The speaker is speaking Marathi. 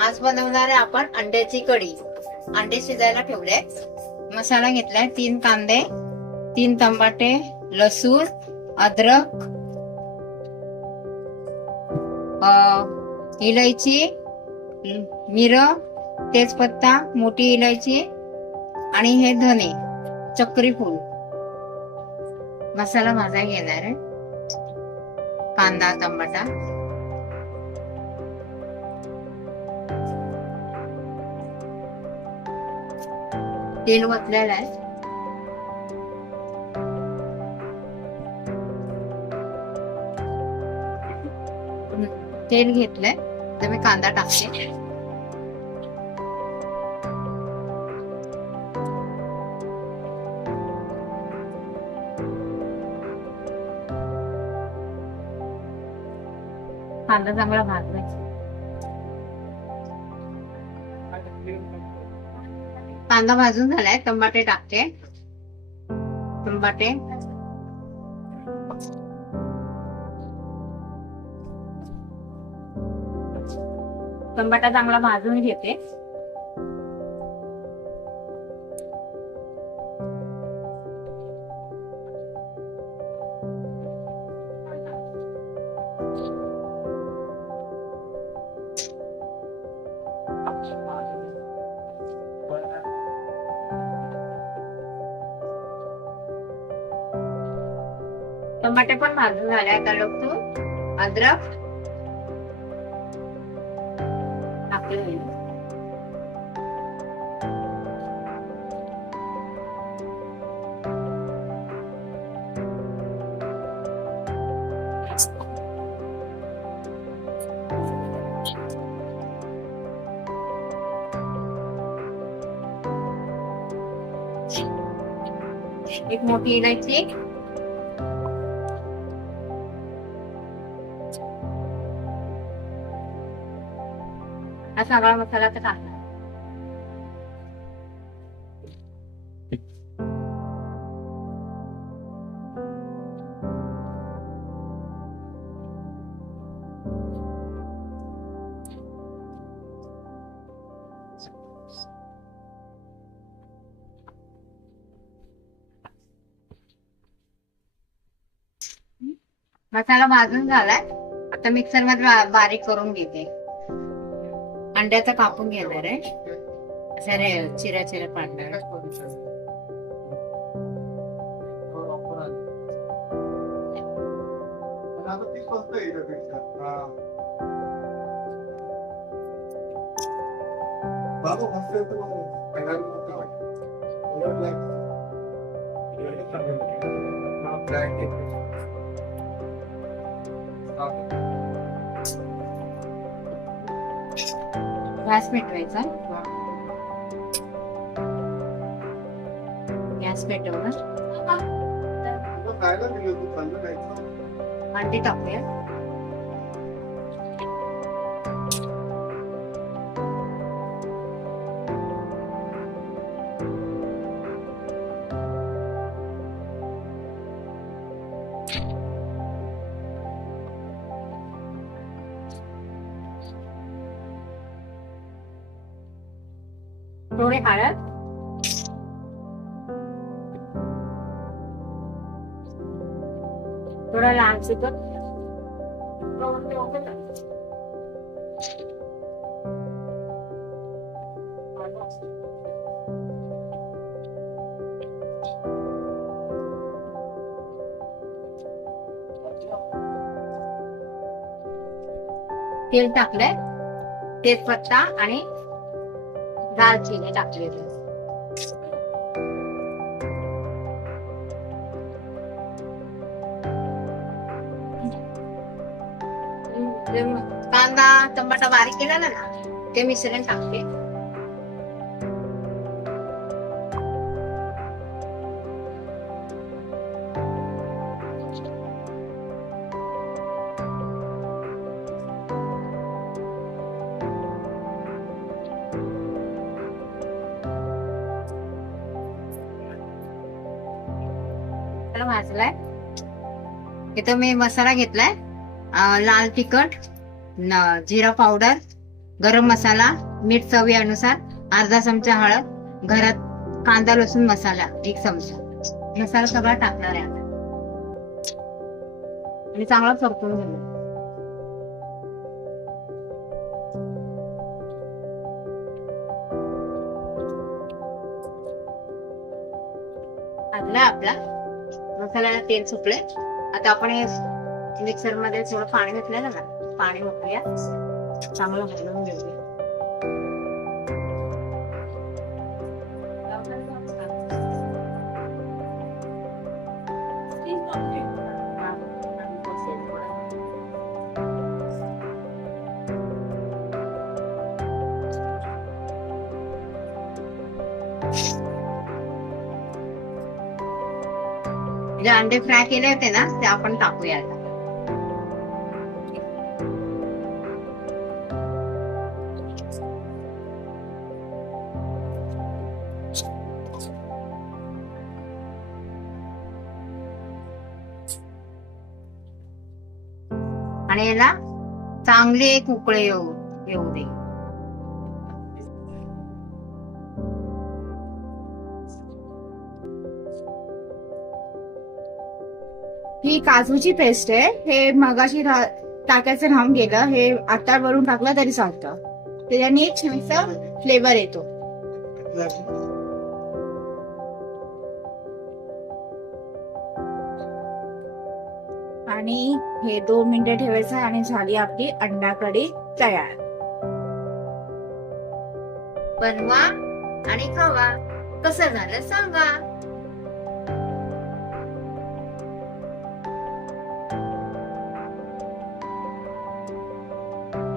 आज बनवणार आहे आपण अंड्याची कढी. अंडे शिजायला ठेवले मसाला घेतलाय तीन कांदे तीन टमाटे लसूण अद्रक इलायची मिर तेजपत्ता मोठी इलायची आणि हे धने चक्री फूल मसाला भाजा घेणार आहे. कांदा टमाटा तेल ओतलेलं आहे. तेल घेतलंय. तर मी कांदा टाकते. कांदा चांगला भाजलाय कांदा भाजून झालाय टमाटे टाकते. टमाटे टमाटा चांगला भाजून घेते. टमाटे पण भाजून झाले आता लसूण अद्रक. टाकले एक मोठी इलायची. हा सगळा मसाला तर टाकला मसाला भाजून झालाय. आता मिक्सरमध्ये बारीक करून घेते. अंड्याचा कापून घेणार आहे अशा रे चिऱ्या चिऱ्या पाडणार बाबू मस्त येतो गॅस पेटवायचा गॅस पेटवणार अंडी टाकूया थोडे हळद थोडा लाल तिखट तेल टाकलंय. तेजपत्ता आणि दालचिनी टाकली कांदा टमाटा बारीक केलेला ना ते मिश्रण टाकते त्याला भाजलाय. इथं मी मसाला घेतलाय. लाल तिखट जिरा पावडर गरम मसाला मीठ चवीनुसार अर्धा चमचा हळद घरात कांदा लसूण मसाला एक चमचा. मसाला सगळा टाकणार आहे आता. आणि चांगला परतून घेणार. आपला. मसाल्याला तेल सुटले आता आपण हे मिक्सरमध्ये थोडं पाणी घातलेलं ना पाणी उकळूया चांगलं घालून घेऊया. जे अंडे फ्राय केले होते ना ते आपण टाकूया आता. आणि याला चांगले एक उकळे येऊ येऊ दे ही काजूची पेस्ट आहे. हे मगाशी टाकायचं राहून गेलं. हे आता वरून टाकलं तरी चालतं. त्याच्याने एक छानसा फ्लेवर येतो. आणि हे दोन मिनिटं ठेवायचं आणि झाली आपली अंडा कढी तयार. बनवा आणि खावा. कसं झालं सांगा.